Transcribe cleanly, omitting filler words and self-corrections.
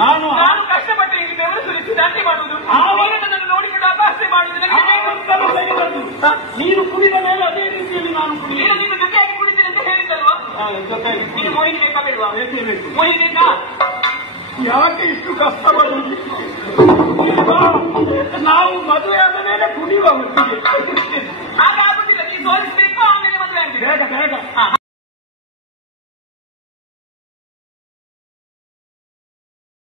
ನಾನು ಕಷ್ಟಪಟ್ಟು ಈಗ ಬೆವರು ಸುರಿಸಿ ದಂತೆ ಮಾಡುವುದು ಆವಾಗ ನನ್ನನ್ನು ನೋಡಿಕೊಂಡು ಅಪಹಾಸ್ಯ ಮಾಡುವುದು ನೀನು ಕುಡಿದ ಮೇಲೆ ಅದೇ ರೀತಿಯಲ್ಲಿ ನಾನು ಕುಡಿಯುವ ನೀನು ಜೊತೆಯಾಗಿ ಕುಡಿತೀನಿ ಅಂತ ಹೇಳಿದ್ದಲ್ವಾ ನೀನು ಮೋಹಿನಿ ಬೇಕಾ ಬೇಡವಾ ಮೋಹಿನಿ ಬೇಕಾ ಯಾಕೆ ಇಷ್ಟು ಕಷ್ಟಪಡುವುದು ನಾವು ಮದುವೆ ಆದ ಮೇಲೆ ಕುಡಿಯುವ ಹಾಗಾಗುತ್ತಿಲ್ಲ ನೀನು ತೋರಿಸಬೇಕು ಆಮೇಲೆ ಮದುವೆ ಆಗಿದೆ ಬೇಗ ಬೇಗ